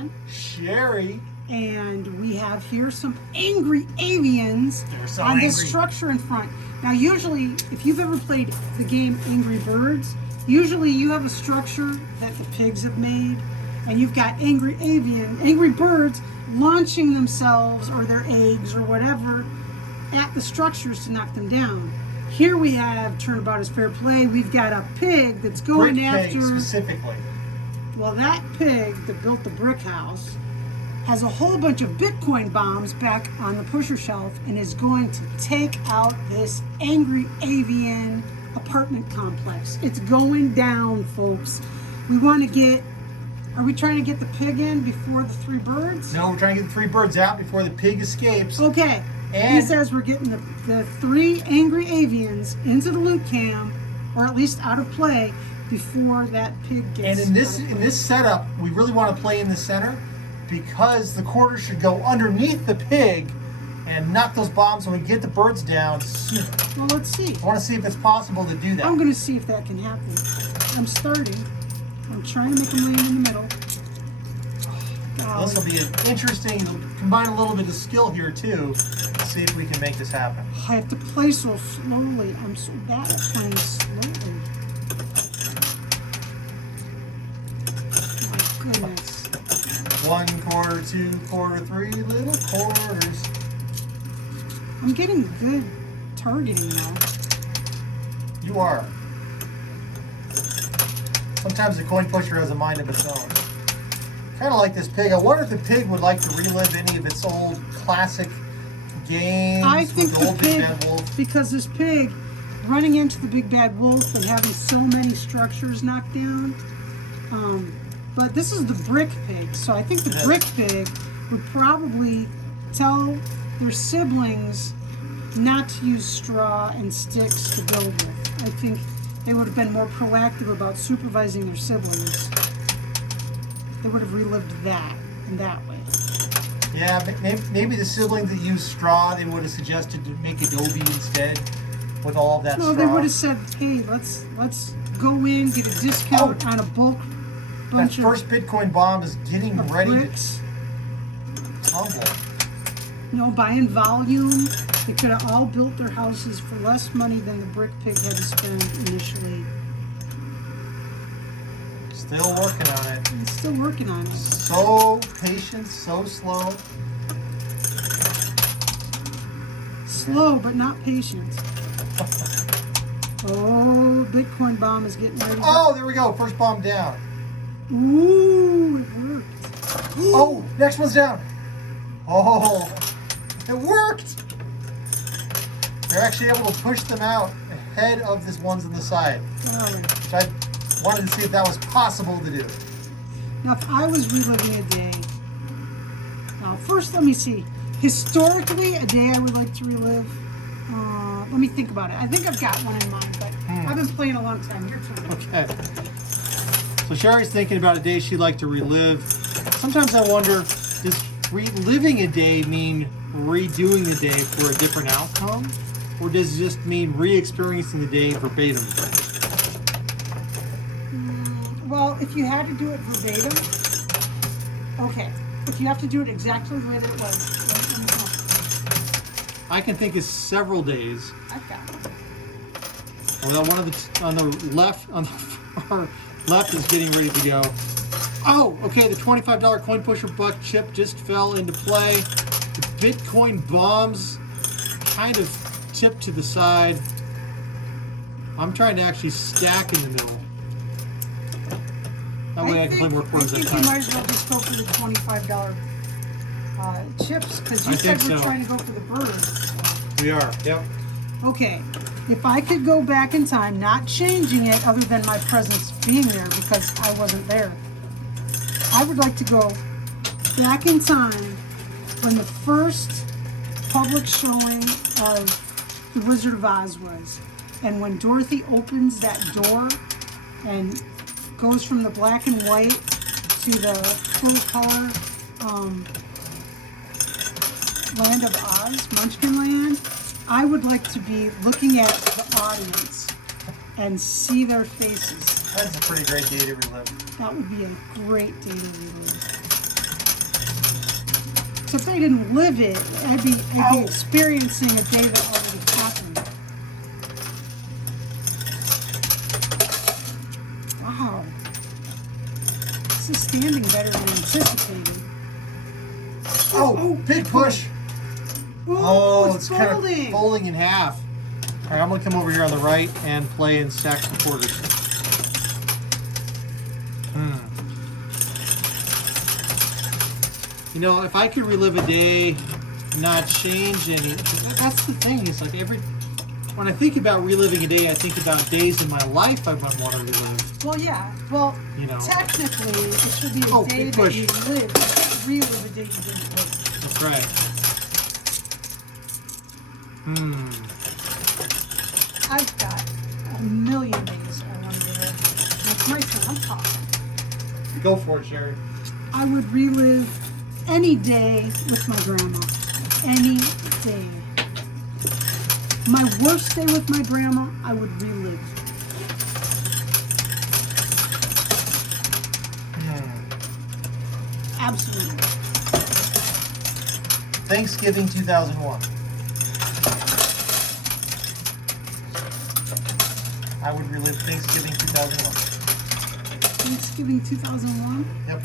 on. Sherry. And we have here some angry avians on this structure in front. Now, usually, if you've ever played the game Angry Birds, usually you have a structure that the pigs have made, and you've got angry birds launching themselves or their eggs or whatever at the structures to knock them down. Here we have Turnabout is Fair Play. We've got a pig that's going brick after... Pig specifically. Well, that pig that built the brick house has a whole bunch of Bitcoin bombs back on the pusher shelf and is going to take out this angry avian apartment complex. It's going down, folks. We want to get... Are we trying to get the pig in before the 3 birds? No, we're trying to get the 3 birds out before the pig escapes. Okay. And he says we're getting the 3 angry avians into the loot cam, or at least out of play, before that pig gets. And in this setup, we really want to play in the center because the quarter should go underneath the pig and knock those bombs when we get the birds down sooner. Well, let's see. I want to see if it's possible to do that. I'm going to see if that can happen. I'm starting. I'm trying to make them land in the middle. Oh, this will be interesting. Combine a little bit of skill here too. See if we can make this happen. I have to play so slowly. I'm so bad at playing slowly. My goodness. 1 quarter, 2 quarter, 3 little quarters. I'm getting good targeting now. You are. Sometimes the coin pusher has a mind of its own. Kind of like this pig. I wonder if the pig would like to relive any of its old classic games. I think with the old pig, Big Bad Wolf. because this pig running into the Big Bad Wolf and having so many structures knocked down. But this is the brick pig, so I think the brick pig would probably tell their siblings not to use straw and sticks to build with. I think they would have been more proactive about supervising their siblings. They would have relived that in that way. Yeah, but maybe the siblings that use straw, they would have suggested to make adobe instead with all of that straw. No, they would have said, hey, let's go in, get a discount on a bulk bunch that first Bitcoin bomb is getting of ready bricks. to tumble. You know, buying volume. They could have all built their houses for less money than the brick pig had to spend initially. Still working on it. It's still working on it. So patient, so slow. Slow, but not patient. Oh, Bitcoin bomb is getting ready. Oh, there we go. First bomb down. Ooh, it worked. Oh, next one's down. Oh, it worked. They're actually able to push them out ahead of these ones on the side. Oh. Which I wanted to see if that was possible to do. Now, if I was reliving a day, now first let me see. Historically, a day I would like to relive. Let me think about it. I think I've got one in mind, but I've been playing a long time. Your turn. Okay. So Sherry's thinking about a day she'd like to relive. Sometimes I wonder, does reliving a day mean redoing the day for a different outcome? Or does it just mean re-experiencing the day verbatim? Well, if you had to do it verbatim, okay. If you have to do it exactly the way that it was, I can think of several days. I've got one. Well, one of on the far left is getting ready to go. Oh, okay, the $25 coin pusher buck chip just fell into play. The Bitcoin bombs kind of tipped to the side. I'm trying to actually stack in the middle. That way I can play more quarters at a I think time. you might as well just go for the $25 chips, because you said we're trying to go for the birds. We are, yep. Okay, if I could go back in time, not changing it other than my presence being there because I wasn't there, I would like to go back in time when the first public showing of The Wizard of Oz was. And when Dorothy opens that door and goes from the black and white to the full color land of Oz, Munchkin Land, I would like to be looking at the audience and see their faces. That's a pretty great day to relive. That would be a great day to relive. So if they didn't live it, I'd be experiencing a day that already happened. Wow. This is standing better than anticipated. Oh, big push. Oh, It's kind of folding in half. All right, I'm going to come over here on the right and play in stacks and quarters. You know, if I could relive a day, not change any, that's the thing. It's like when I think about reliving a day, I think about days in my life I might want to relive. Well, yeah. Well, you know, technically, it should be a day that you live. Relive a day you didn't live. That's right. I've got a million days I want to relive. That's my turn. I'm talking. Go for it, Sherry. I would relive any day with my grandma. Any day. My worst day with my grandma, I would relive. Absolutely. Thanksgiving 2001. I would relive Thanksgiving 2001. Thanksgiving 2001? Yep.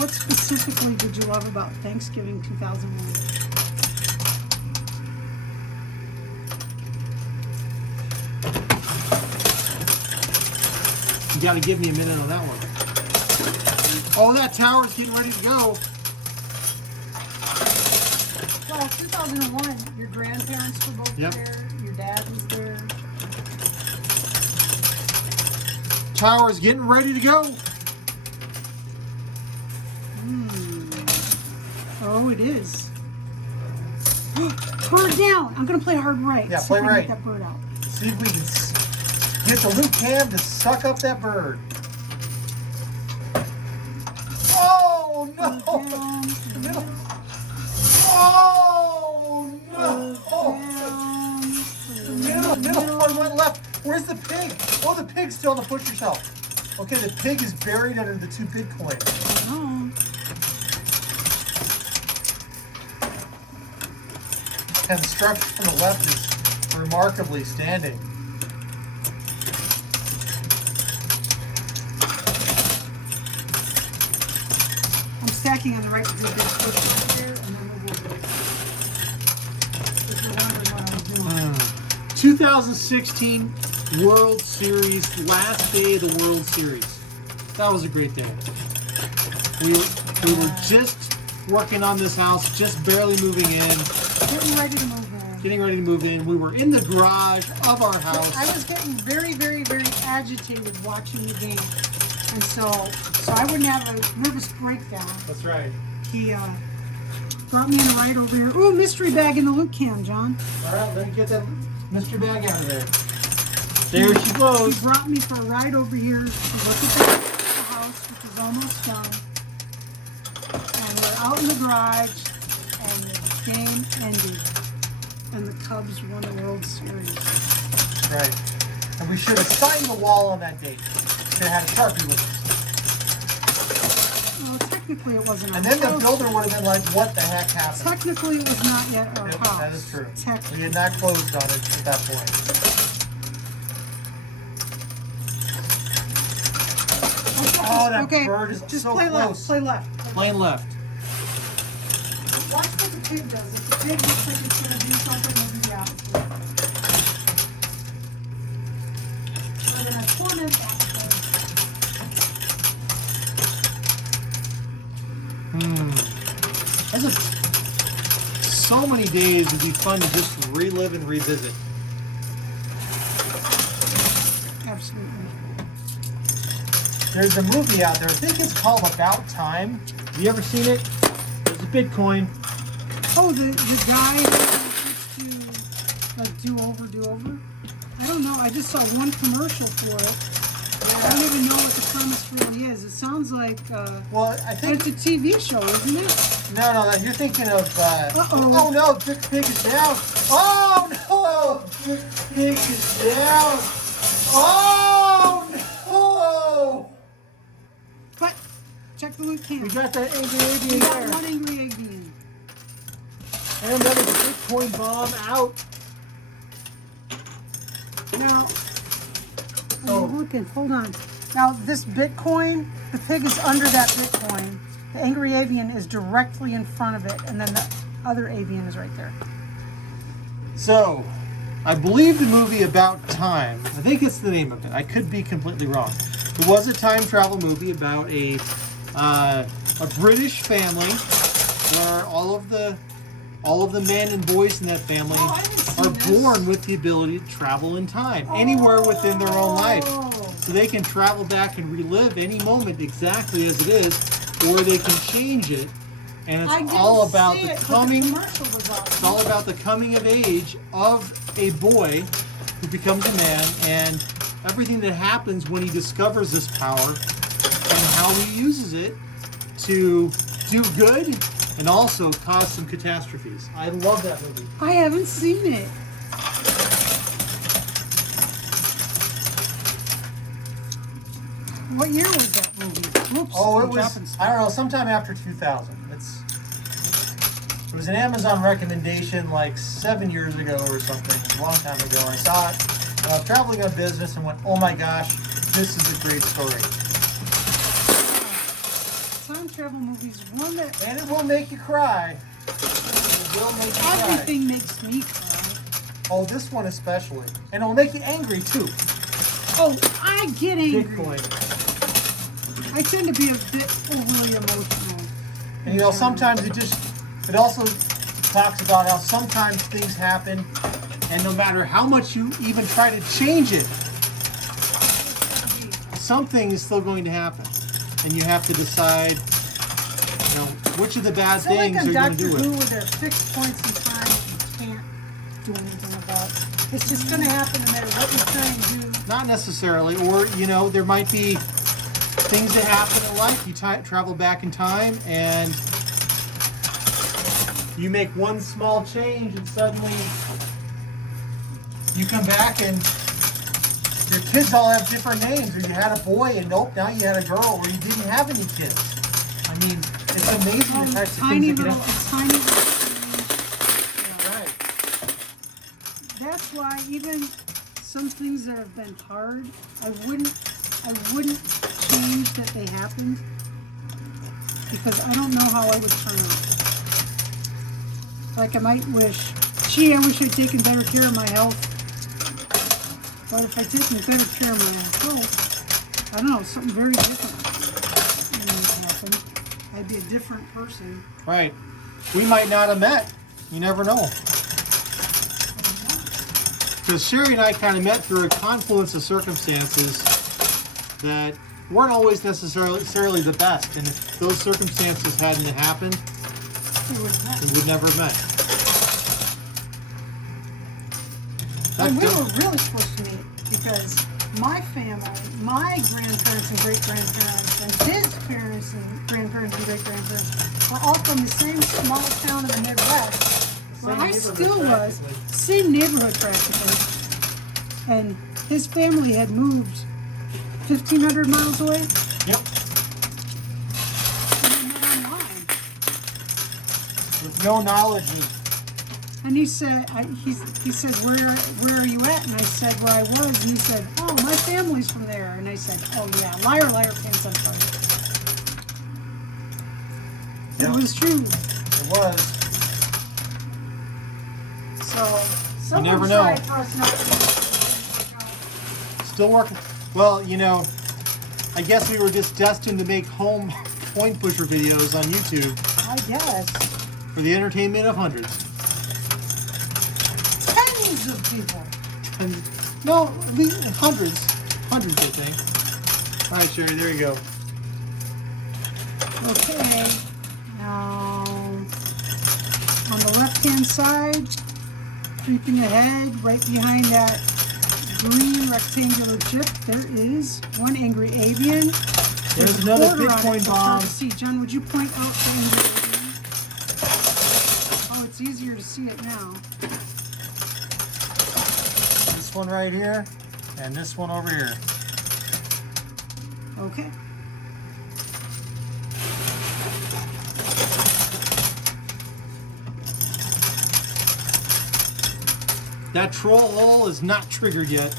What specifically did you love about Thanksgiving 2001? You gotta give me a minute on that one. Oh, that tower's getting ready to go. Well, 2001, your grandparents were both there, your dad was there. Tower's getting ready to go. Oh, it is. Bird down. I'm gonna play hard right. Yeah, See play if I can right. get that bird out. See if we can get the loop cam to suck up that bird. Oh no! Down. The middle. Oh no! The middle one went left. Where's the pig? Oh, the pig's still on the pusher shelf. Okay, the pig is buried under the 2 big coins. Oh. And the structure on the left is remarkably standing. I'm stacking on the right to do a big push right there, and then we'll go. If you're wondering what I was doing. 2016 World Series, last day of the World Series. That was a great day. We were just working on this house, just barely moving in. Getting ready to move in. Getting ready to move in. We were in the garage of our house. I was getting very, very, very agitated watching the game. And so I wouldn't have a nervous breakdown. That's right. He brought me in a ride over here. Ooh, mystery bag in the loot cam, John. All right, let me get that mystery bag out of there. There she goes. He brought me for a ride over here to look at the house, which is almost done. And we're out in the garage, and the game ended. And the Cubs won the World Series. Right. And we should have signed the wall on that date. Should have had a Sharpie with us. Well, technically it wasn't our And then the house. builder would have been like, what the heck happened? Technically it was not yet our Yep, house. that is true. Technically. We had not closed on it at that point. Oh, that bird is just so play close. left. Play left. Plane left. Watch what the pig does. If the pig looks like it's going to do something, we'll do that. We're going to torment that pig. So many days would be fun to just relive and revisit. Absolutely. There's a movie out there, I think it's called About Time. Have you ever seen it? It's a Bitcoin. Oh, the guy who likes to do over? I don't know. I just saw one commercial for it. I don't even know what the premise really is. It sounds like Well, I think it's a TV show, isn't it? no, you're thinking of Uh-oh. oh no, Big Pig is down. Oh no, Big Pig is down. Oh no. But check the loot can. We got that angry We avian got there. one angry avian. And another Bitcoin bomb out. Now, Oh. I'm looking, hold on. Now, this Bitcoin, the pig is under that Bitcoin. The angry avian is directly in front of it, and then the other avian is right there. So, I believe the movie About Time, I think it's the name of it. I could be completely wrong. It was a time travel movie about a British family where all of the men and boys in that family Oh, I didn't see are this. born with the ability to travel in time, anywhere within their own life. Oh. So they can travel back and relive any moment exactly as it is, or they can change it. And I it's didn't all about see the it, but coming. commercial was It's awesome. all about the coming of age of a boy who becomes a man and everything that happens when he discovers this power and how he uses it to do good and also cause some catastrophes. I love that movie. I haven't seen it. What year was that movie? Oops, Oh, it I'm was, dropping I stuff. don't know, sometime after 2000. It was an Amazon recommendation like 7 years ago or something, a long time ago. I saw it traveling on business and went, oh my gosh, this is a great story. Time travel movies, one that And it will make you cry. It will make you cry. everything makes me cry. Oh, this one especially. And it'll make you angry too. Oh, I get angry. Bitcoin. I tend to be a bit overly emotional. And you know, sometimes it also talks about how sometimes things happen and no matter how much you even try to change it, something is still going to happen. And you have to decide, you know, which of the bad So like things are on you going to Doctor do Who, with. where there are fixed points in time you can't do anything about. It's just going to happen no matter what you try and do. Not necessarily, or, you know, there might be things that happen in life. You travel back in time and you make one small change and suddenly you come back and your kids all have different names, or you had a boy and nope, now you had a girl, or you didn't have any kids. I mean, it's amazing the types of Tiny things that little, can happen. tiny little. Right. That's why even some things that have been hard, I wouldn't change that they happened because I don't know how I would turn out. Like I might wish, gee, I wish I'd taken better care of my health. But if I'd taken better care of my health, I don't know, something very different would happen. I'd be a different person. Right. We might not have met. You never know. Because Sherry and I kind of met through a confluence of circumstances that weren't always necessarily the best. And if those circumstances hadn't happened, we would never have met. And we were really supposed to meet because my family, my grandparents and great-grandparents, and his parents and grandparents and great-grandparents were all from the same small town in the Midwest. Where I still was, same neighborhood practically. And his family had moved 1,500 miles away. Yep. And we met online. With no knowledge of. And he said, he said, where are you at? And I said, where I was. And he said, oh, my family's from there. And I said, oh yeah, liar, liar, pants on fire. Yeah. It was true. It was. So, someone never know. tried for us not to. Still working. Well, you know, I guess we were just destined to make home coin pusher videos on YouTube I guess. for the entertainment of hundreds. Tens of people. And, no, at least hundreds. Hundreds, I think. All right, Sherry, there you go. Okay. Now, on the left-hand side, creeping ahead, right behind that green rectangular chip, there is one angry avian. There's a another quarter on it. Bitcoin It's hard bomb. to see. John, would you point out the angry avian? Oh, it's easier to see it now. This one right here, and this one over here. Okay. That troll hole is not triggered yet.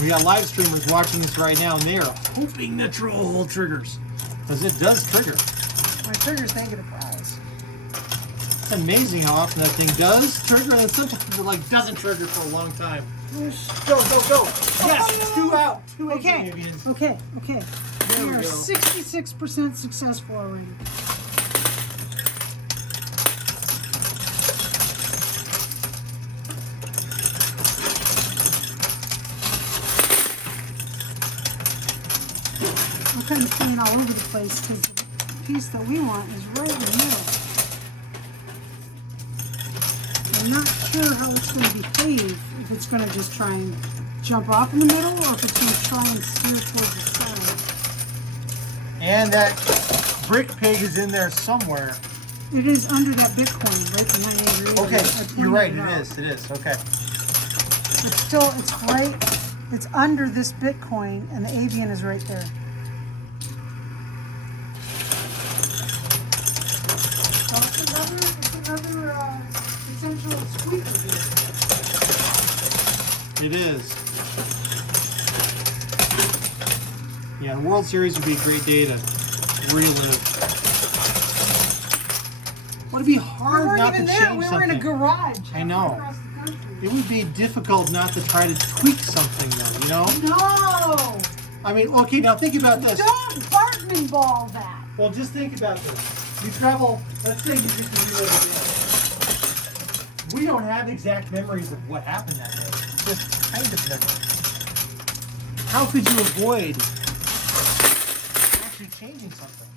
We got live streamers watching this right now, and they are hoping the troll hole triggers. Because it does trigger. My triggers, they get a prize. It's amazing how often that thing does trigger, and sometimes it like doesn't trigger for a long time. Go, go, go! Yes, 2 out. 2 Okay, avians. okay. There We we are go. 66% successful already. We're kind of playing all over the place because the piece that we want is right in the middle. I'm not sure how it's going to behave, if it's going to just try and jump off in the middle or if it's going to try and steer towards the side. And that brick pig is in there somewhere. It is under that Bitcoin, right behind Avery. Okay, you're right, it is, okay. It's still, it's right, it's under this Bitcoin and the Avian is right there. So it's another potential squeaker here. It is. Yeah, the World Series would be a great day to relive. Would it be hard We weren't not even to there, change we were something? in a garage. I know. Across the country. It would be difficult not to try to tweak something though, you know? No! I mean, okay, now think about this. Don't Bartman ball that. Well, just think about this. You travel, let's say you get to relive a day. We don't have exact memories of what happened that day. Just kind of memories. How could you avoid actually changing something?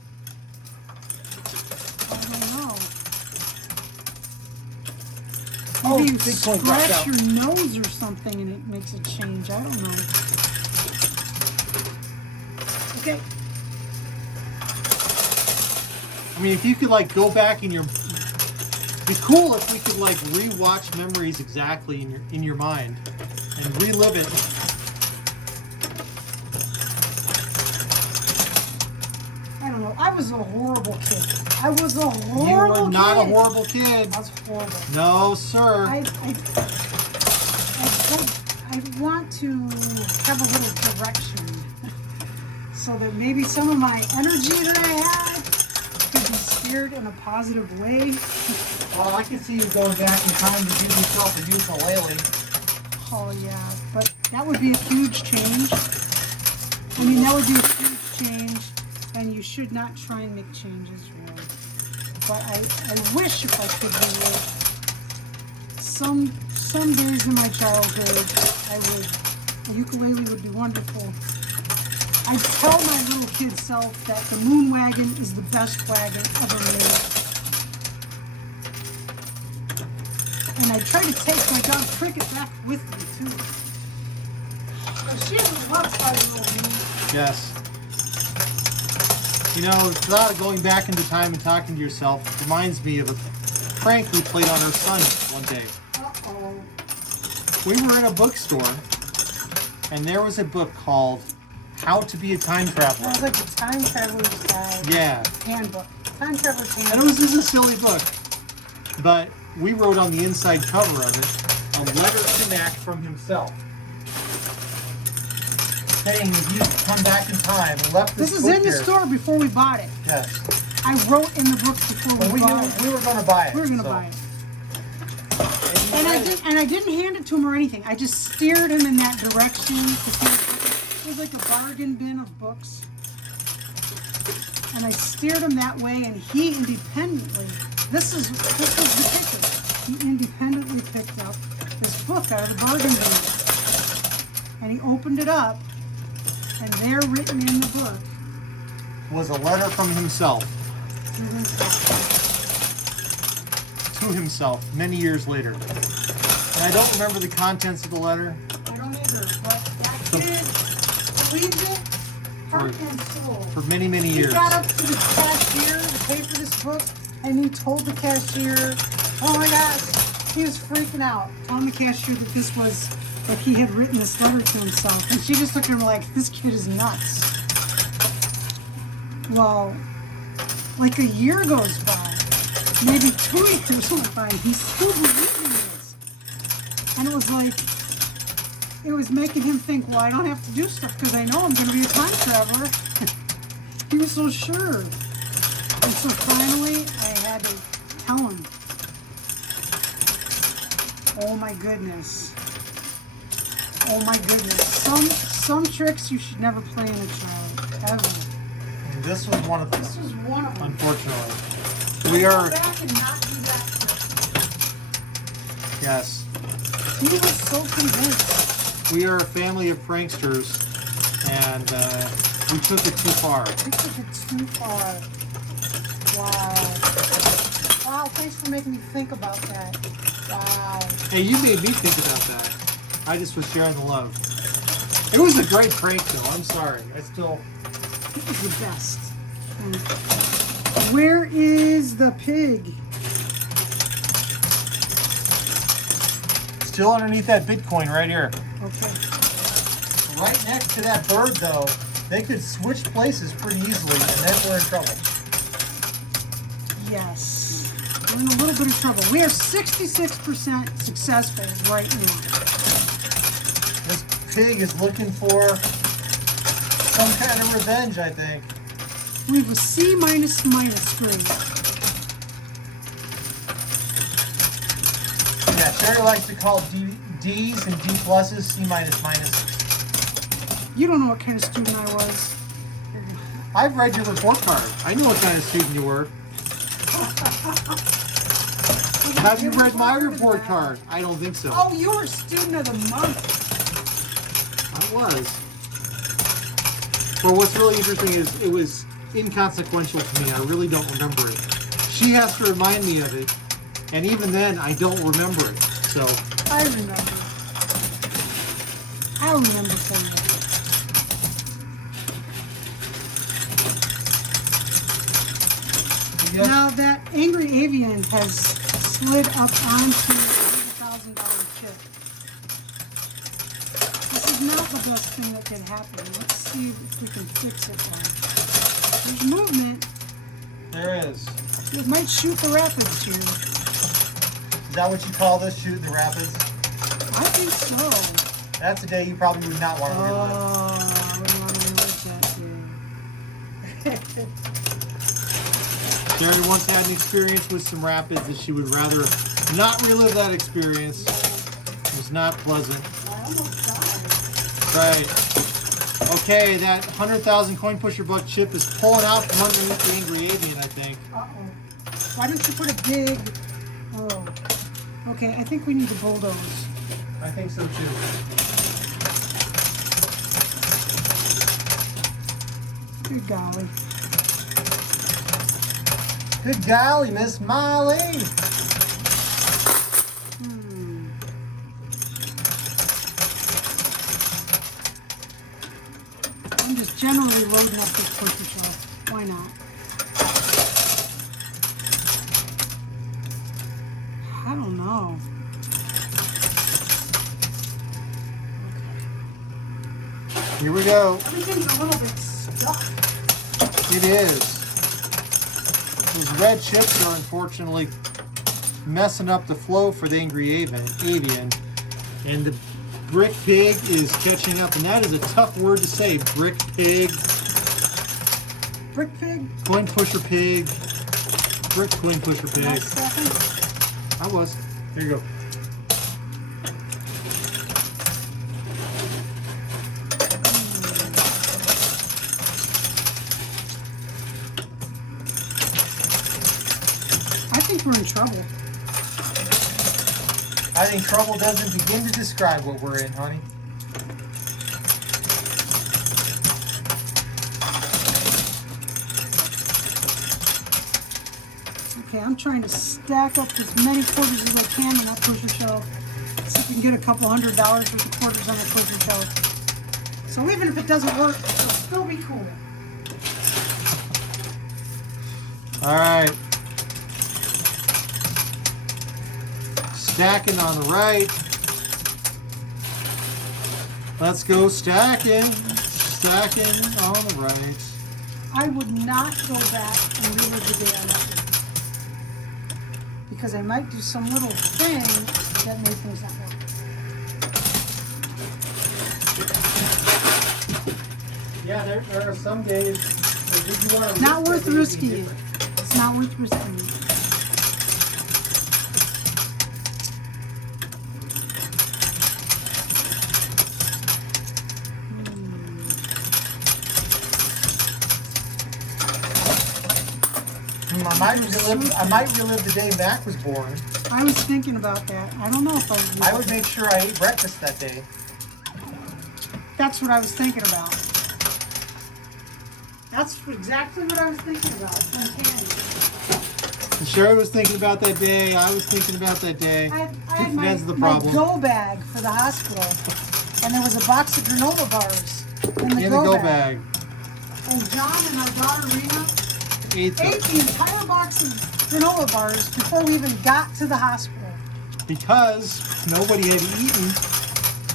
I don't know. Oh, Maybe you big point dropped scratch out. your nose or something and it makes a change. I don't know. Okay. I mean, if you could like go back in your, it'd be cool if we could like rewatch memories exactly in your mind and relive it. I don't know. I was a horrible kid. I was a You horrible are not kid. a horrible kid. I was horrible. No, sir. I want to have a little direction so that maybe some of my energy that I had could be steered in a positive way. Well, I can see you going back in time to give yourself a ukulele. Oh yeah, but that would be a huge change. I mean, that would be a huge change, and you should not try and make changes, really. But I wish if I could relive some days in my childhood, a ukulele would be wonderful. I tell my little kid self that the moon wagon is the best wagon ever made. And I try to take my dog Cricket back with me too. But she was loved by the little moon. Yes. You know, the thought of going back into time and talking to yourself reminds me of a prank we played on our son one day. Uh-oh. We were in a bookstore, and there was a book called How to Be a Time Traveler. That was like the Time Traveler's Guide Yeah. handbook. Time Traveler's Handbook. And it was just a silly book. But we wrote on the inside cover of it a letter to Mac from himself, saying that he had come back in time and left this This is book in the here. store before we bought it. Yes. I wrote in the book before Well, we we bought knew it. we were going to buy it. We were going to so- buy it. And I didn't hand it to him or anything. I just steered him in that direction. It was like a bargain bin of books. And I steered him that way, and he independently, this was the kicker. He independently picked up this book out of the bargain bin. And he opened it up, and there written in the book, Was a letter from himself to himself. to himself many years later. And I don't remember the contents of the letter. I don't either, but that kid believed it, heart and soul. For many, many He years. got up to the cashier to pay for this book, and he told the cashier, oh my gosh, he was freaking out, telling the cashier that this was, that he had written this letter to himself. And she just looked at him like, this kid is nuts. Well, like a year goes by. maybe 2 years went by, and he still believed in this. And it was like, it was making him think, well, I don't have to do stuff because I know I'm going to be a time traveler. He was so sure. And so finally, I had to tell him. Oh my goodness. Oh my goodness. Some tricks you should never play in a child, ever. And this was one of them. This was one of them. Unfortunately. We are... Go back and not do that trick. Yes. He was so convinced. We are a family of pranksters, and we took it too far. We took it too far. Wow. Wow, thanks for making me think about that. Wow. Hey, you made me think about that. I just was sharing the love. It was a great prank, though. I'm sorry. I still... It was the best. And where is the pig? Still underneath that Bitcoin right here. Okay. Right next to that bird, though, they could switch places pretty easily, and then we're in trouble. Yes. We're in a little bit of trouble. We are 66% success rate right now. This pig is looking for some kind of revenge, I think. We have a C minus grade. Yeah, Sherry likes to call D's and D pluses C minus minus. You don't know what kind of student I was. I've read your report card. I knew what kind of student you were. Have you read my report card? I don't think so. Oh, you were student of the month. I was. But what's really interesting is it was inconsequential to me. I really don't remember it. She has to remind me of it, and even then, I don't remember it. So I remember. I'll remember for you. Yep. Now that Angry Avian has slid up onto a $100,000 chip. This is not the best thing that can happen. Let's see if we can fix it now. There's movement. There is. It might shoot the rapids here. Is that what you call this, shooting the rapids? I think so. That's a day you probably would not want to relive. I wouldn't want to relive that day. Sherry once had an experience with some rapids that she would rather not relive that experience. It was not pleasant. I almost died. Right. Okay, that 100,000 coin pusher buck chip is pulling out from underneath the Angry Avian, I think. Uh-oh. Why don't you put a big... Oh. Okay, I think we need to bulldoze. I think so too. Good golly. Good golly, Miss Molly. I'm just generally loading up this pusher shelf. Why not? I don't know. Here we go. Everything's a little bit stuck. It is. Those red chips are unfortunately messing up the flow for the Angry Avian. And the brick pig is catching up. And that is a tough word to say. Brick pig. Brick pig? Coin pusher pig. Brick coin pusher pig. Last second. I was. There you go. I think we're in trouble. I think trouble doesn't begin to describe what we're in, honey. Okay, I'm trying to stack up as many quarters as I can on that pusher shelf. See if we can get a couple $100 worth of quarters on that pusher shelf. So even if it doesn't work, it'll still be cool. All right. Stacking on the right. Let's go stacking. Stacking on the right. I would not go back and relive the day I left it. because they might do some little thing that made things not work. Yeah, there are some days that you want to Not worth risking it. It's not worth risking it. I might relive the day Mac was born. I was thinking about that. I don't know if I would. I would make sure I ate breakfast that day. That's what I was thinking about. That's exactly what I was thinking about. Some candy. Sherry was thinking about that day. I was thinking about that day. I had my the problem. go bag for the hospital, and there was a box of granola bars in the go bag. And John and our daughter Rena ate the entire box of granola bars before we even got to the hospital. Because nobody had eaten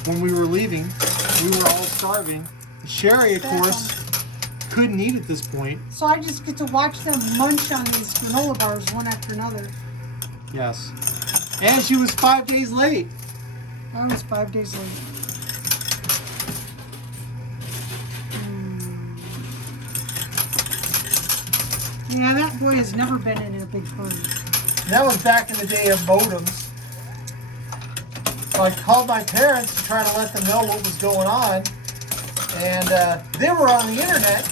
when we were leaving. We were all starving. Sherry, of course, couldn't eat at this point. So I just get to watch them munch on these granola bars one after another. Yes. And she was 5 days late. I was 5 days late. Yeah, that boy has never been in a big hurry. That was back in the day of modems. So I called my parents to try to let them know what was going on. And they were on the internet,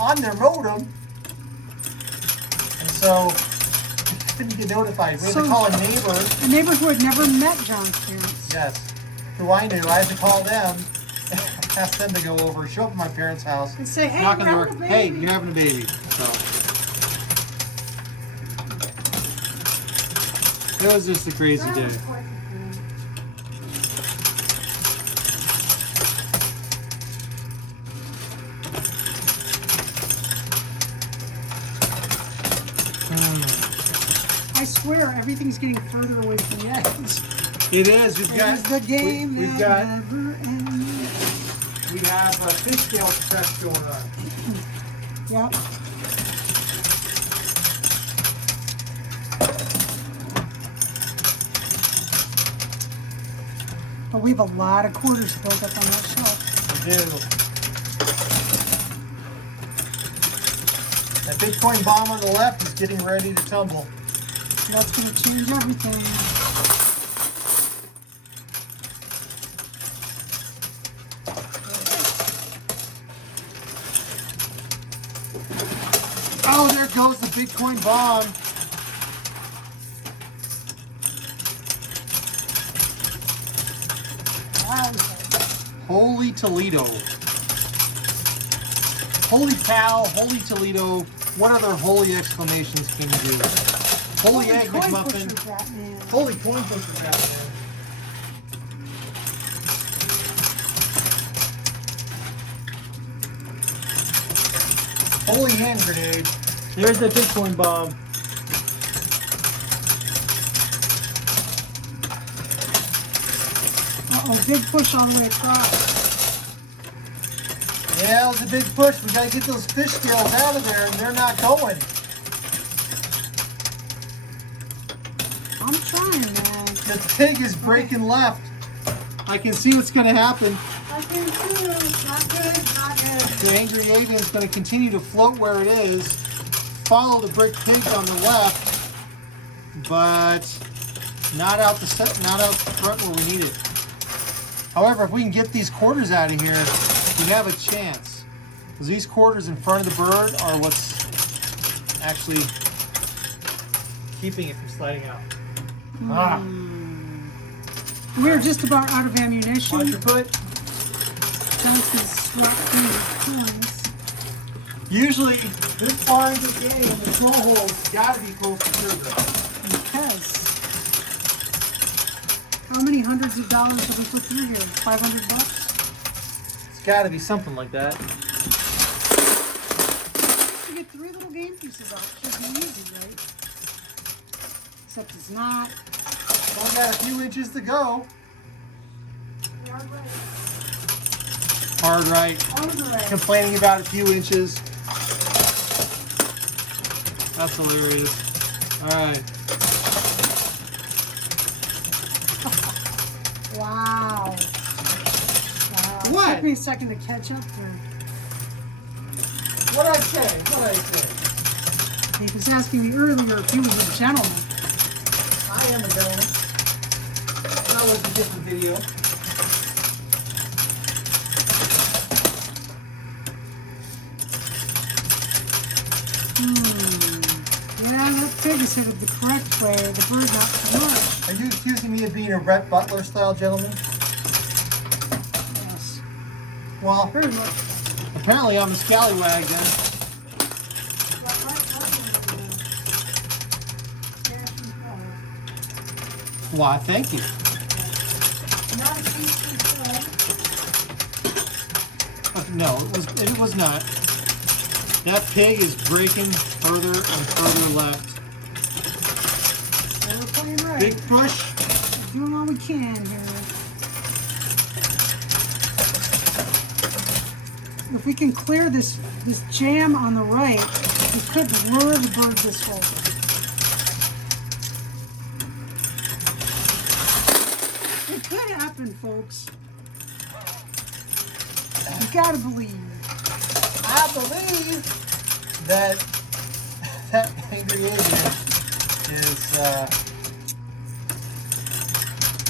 on their modem. And so I couldn't get notified. We had to call a neighbor. A neighbor who had never met John's parents. Yes. Who I knew. I had to call them. Ask them to go over, show up at my parents' house. And say, hey, knock on the we're door. having a Hey, baby. you're having a baby. So it was just a crazy That day. was quite the thing. I swear, everything's getting further away from the edge. It is. We've It got is the game we've that got never ends. we have a fish scale test going on. Yep. But we have a lot of quarters built up on that shelf. We do. That Bitcoin bomb on the left is getting ready to tumble. That's going to change everything. Oh, there goes the Bitcoin bomb. Holy Toledo. Holy cow, holy Toledo. What other holy exclamations can you do? Holy egg coin McMuffin. pusher, Batman. Holy coin pusher, Batman. Holy hand grenade. There's the Bitcoin bomb. Uh-oh, big push all the way across. Yeah, it was a big push. We gotta get those fish scales out of there, and they're not going. I'm trying, man. The pig is breaking left. I can see what's gonna happen. I can too. Not good, not good. The angry avian's going to continue to float where it is, follow the brick pig on the left, but not out the front where we need it. However, if we can get these quarters out of here, we have a chance. Because these quarters in front of the bird are what's actually keeping it from sliding out. Ah. We're just about out of ammunition. Watch your foot. Jonathan's swept through the coins. Usually, this far into the game, the control hole's got to be close to zero. Because how many hundreds of dollars have we put through here? 500 bucks? It's got to be something like that. You get 3 little game pieces out. Should be easy, right? Except it's not. Only got a few inches to go. Hard right. Complaining about a few inches. That's hilarious. Alright. Wow. What? It took me a second to catch up there. What'd I say? What'd I say? He was asking me earlier if he was a gentleman. I am a gentleman. That was a different video. Yeah, that pig is headed the correct way. The bird not so much. Are you accusing me of being a Rhett Butler style gentleman? Yes. Well, Very much. apparently I'm a scallywag then. Why, thank you. No, it was not. That pig is breaking further and further left. We're playing right. Big push. We're doing all we can here. If we can clear this jam on the right, we could lure the bird this way. It could happen, folks. You gotta believe. I believe that Angry Avian is,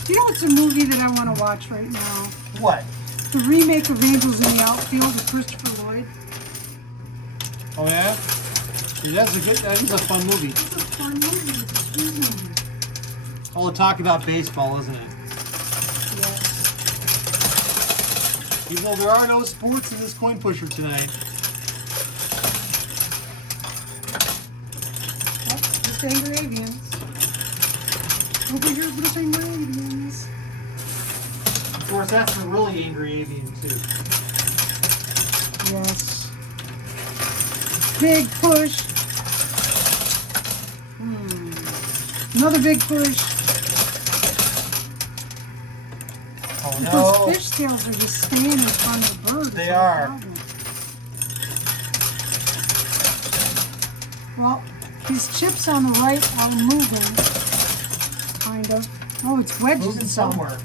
Do you know what's a movie that I want to watch right now? what? The remake of Angels in the Outfield with Christopher Lloyd. Oh yeah? Yeah, that is a fun movie. It's a fun movie. It's a sweet movie. All the talk about baseball, isn't it? Yes. Even though there are no sports in this coin pusher tonight. Yep, just Angry Avians. Over here, just Angry Avians. Of course, that's a really angry avian too. Yes. Big push. Another big push. Oh But no! those fish scales are just staying in front of the bird. They It's no are. problem. Well, these chips on the right are moving. Kind of. Oh, it's wedged Moving itself. somewhere.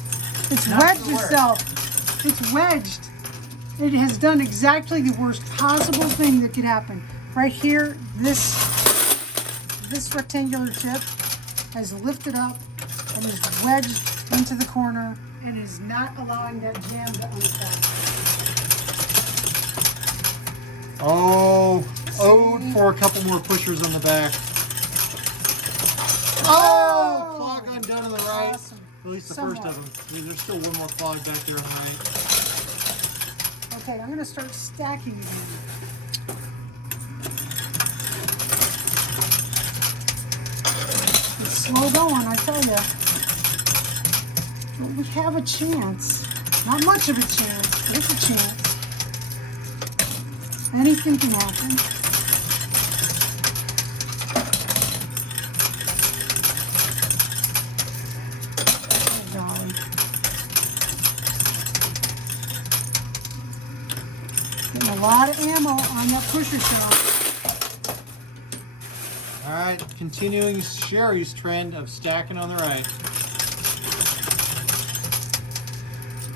It's Not wedged sure where. itself. It's wedged. It has done exactly the worst possible thing that could happen. Right here, this rectangular chip has lifted up and is wedged into the corner and is not allowing that jam to unfold. Oh, owed for a couple more pushers on the back. Oh! Clog undone on the right. Awesome. At least the Somewhat. first of them. I mean, there's still one more clog back there on the right. Okay, I'm going to start stacking again. It's slow going, I tell you. But we have a chance. Not much of a chance, but it's a chance. Anything can happen. Oh, golly. Getting a lot of ammo on that pusher shot. All right, continuing Sherry's trend of stacking on the right.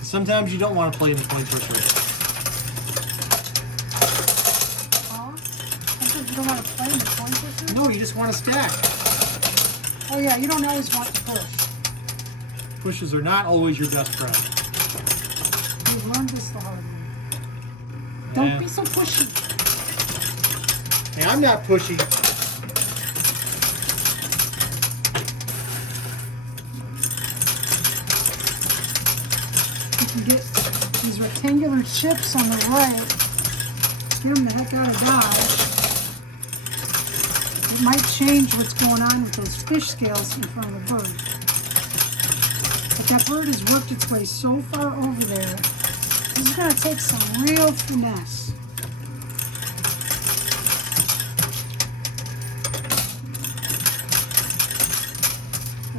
Sometimes you don't want to play in the coin pusher. Huh? I said you don't want to play in the coin pusher? No, you just want to stack. Oh yeah, you don't always want to push. Pushes are not always your best friend. You've learned this the hard way. Don't Yeah. be so pushy. Hey, I'm not pushy. You can get these rectangular chips on the right. Get them the heck out of Dodge. It might change what's going on with those fish scales in front of the bird. But that bird has worked its way so far over there. This is going to take some real finesse.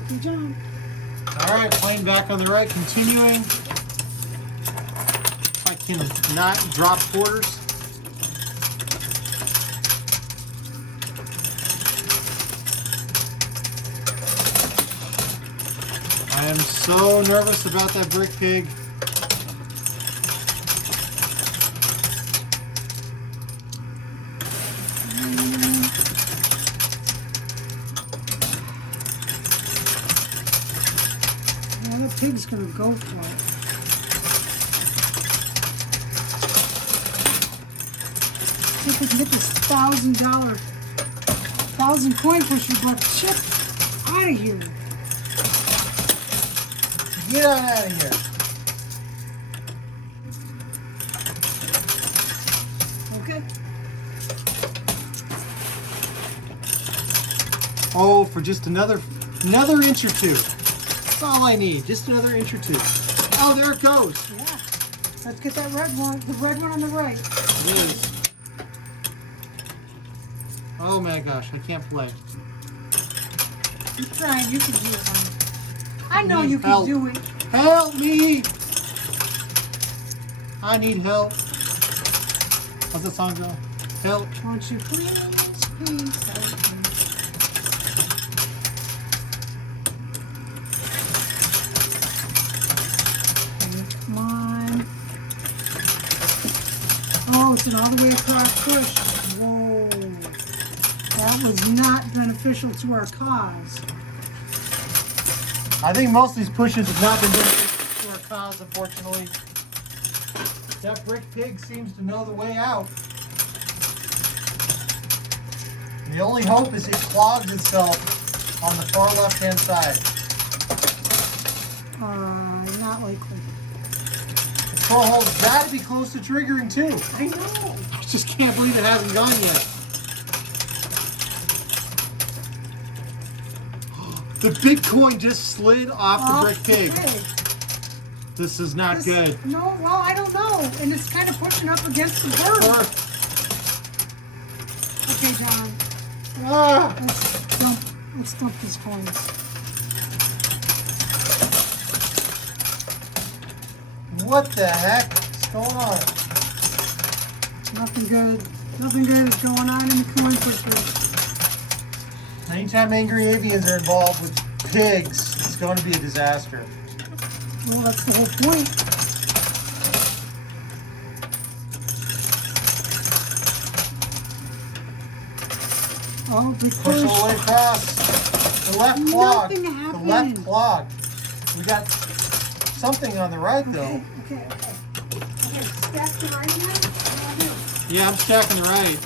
Good job. All right, playing back on the right, continuing. If I can not drop quarters. I am so nervous about that brick pig. Yeah, the pig's gonna go for it. See if we can get this $1,000 coin pusher buck chip out of here. Get on out of here. Okay. Oh, for just another inch or two. That's all I need. Just another inch or two. Oh, there it goes. Yeah. Let's get that red one. The red one on the right. It is. Oh my gosh, I can't play. Keep trying. You can do it, honey. I know Need you can help. do it. Help me! I need help. How's that song go? Help. Won't you please help me? Come on. Oh, it's an all the way across push. Whoa. That was not beneficial to our cause. I think most of these pushes have not been beneficial to our cause, unfortunately. That brick pig seems to know the way out. The only hope is it clogs itself on the far left-hand side. Not likely. The troll hole's got to be close to triggering too. I know. I just can't believe it hasn't gone yet. The big coin just slid off the brick pig. This is not good. No, well, I don't know. And it's kind of pushing up against the bird. Okay, John. Ah. Let's dump these coins. What the heck is going on? Nothing good. Nothing good is going on in the coin pusher. Anytime angry avians are involved with pigs, it's going to be a disaster. Well, that's the whole point. Oh, big Push push. all the way across. The left clog. Nothing The happened. left clog. We got something on the right though. Okay. Okay, stack the right in there. Yeah, I'm stacking the right.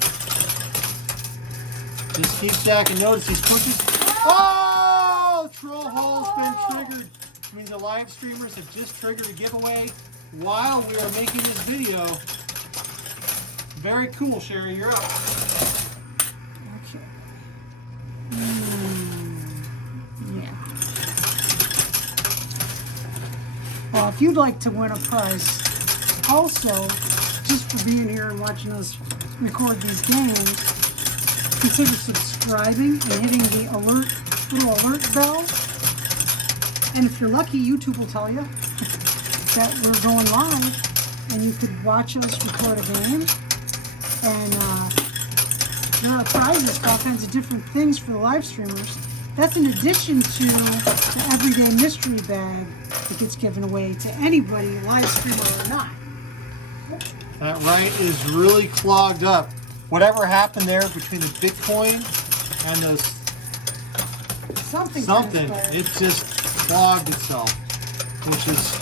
Just keep stacking. Notice these pushes. Oh! Troll hole's been triggered. Which means the live streamers have just triggered a giveaway while we are making this video. Very cool, Sherry. You're up. Okay. Yeah. Well, if you'd like to win a prize, also, just for being here and watching us record these games, consider subscribing and hitting the little alert bell. And if you're lucky, YouTube will tell you that we're going live, and you could watch us record a game. And there are prizes for all kinds of different things for the live streamers. That's in addition to the everyday mystery bag that gets given away to anybody, live streamer or not. That right is really clogged up. Whatever happened there between the Bitcoin and those Something, it just clogged itself, which is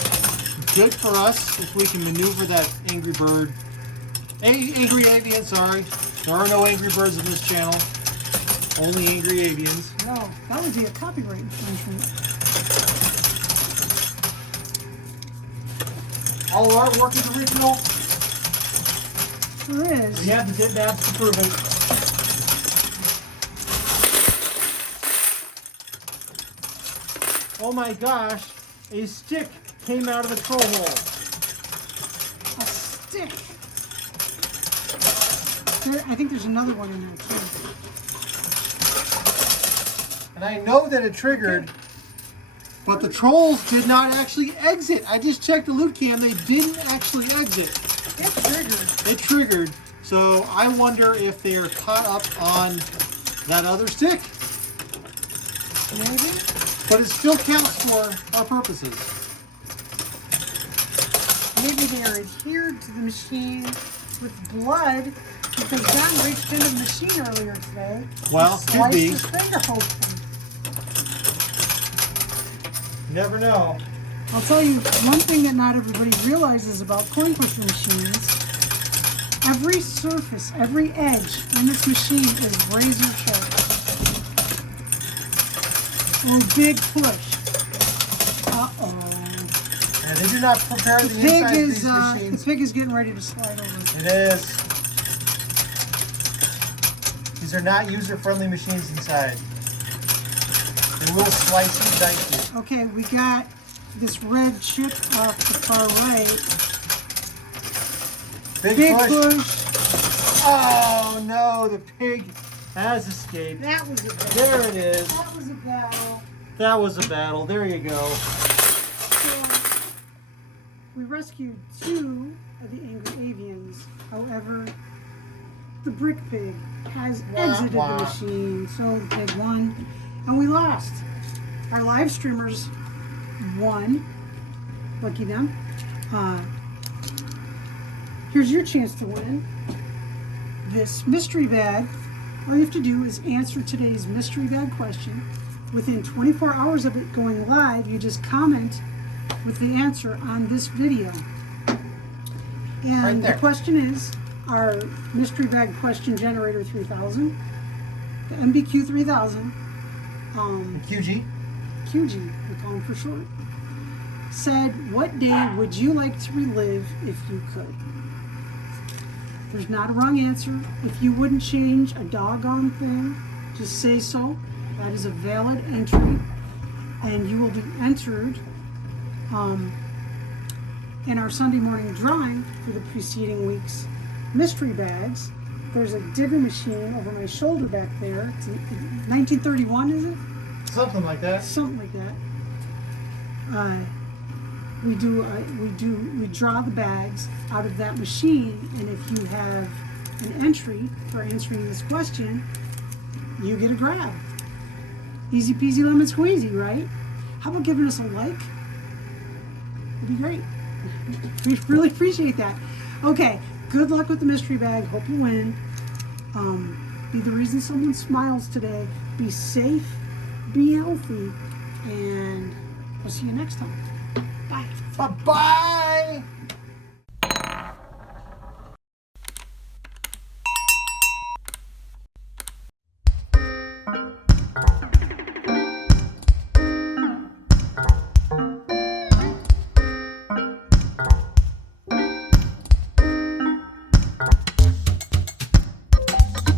good for us if we can maneuver that angry bird. Angry avian, sorry. There are no angry birds in this channel. Only angry avians. No, that would be a copyright infringement. All our work is original. Sure is. We have the bitmaps to prove it. Oh my gosh, a stick came out of the troll hole. A stick. I think there's another one in there too. And I know that it triggered, but the trolls did not actually exit. I just checked the loot cam, they didn't actually exit. It triggered. It triggered, so I wonder if they are caught up on that other stick. Maybe. But it still counts for our purposes. Maybe they are adhered to the machine with blood because John reached into the machine earlier today. Well, and could sliced be. his finger open. Never know. I'll tell you one thing that not everybody realizes about coin pusher machines. Every surface, every edge in this machine is razor sharp. Oh, big push. Uh-oh. And they do not prepare the The inside of pig these is the machines. pig is getting ready to slide over. It is. These are not user-friendly machines inside. They will slice and dice you. Okay, we got this red chip off the far right. Big push. Oh no, the pig has escaped. That was a battle. There it is. That was a battle. That was a battle. There you go. So, we rescued 2 of the angry avians. However, the brick pig has exited the machine. So the pig won, and we lost. Our live streamers won. Lucky them. Here's your chance to win this mystery bag. All you have to do is answer today's mystery bag question. Within 24 hours of it going live, you just comment with the answer on this video. And Right there. the question is our mystery bag question generator 3000, the MBQ 3000, QG. QG, we call them for short, said, what day would you like to relive if you could? There's not a wrong answer. If you wouldn't change a doggone thing, just say so. That is a valid entry, and you will be entered in our Sunday morning drawing for the preceding week's mystery bags. There's a divvy machine over my shoulder back there. It's 1931, is it? Something like that. Something like that. We draw the bags out of that machine, and if you have an entry for answering this question, you get a grab. Easy peasy lemon squeezy, right? How about giving us a like? It'd be great. We really appreciate that. Okay, good luck with the mystery bag. Hope you win. Be the reason someone smiles today. Be safe, be healthy, and we'll see you next time. Bye. Bye-bye.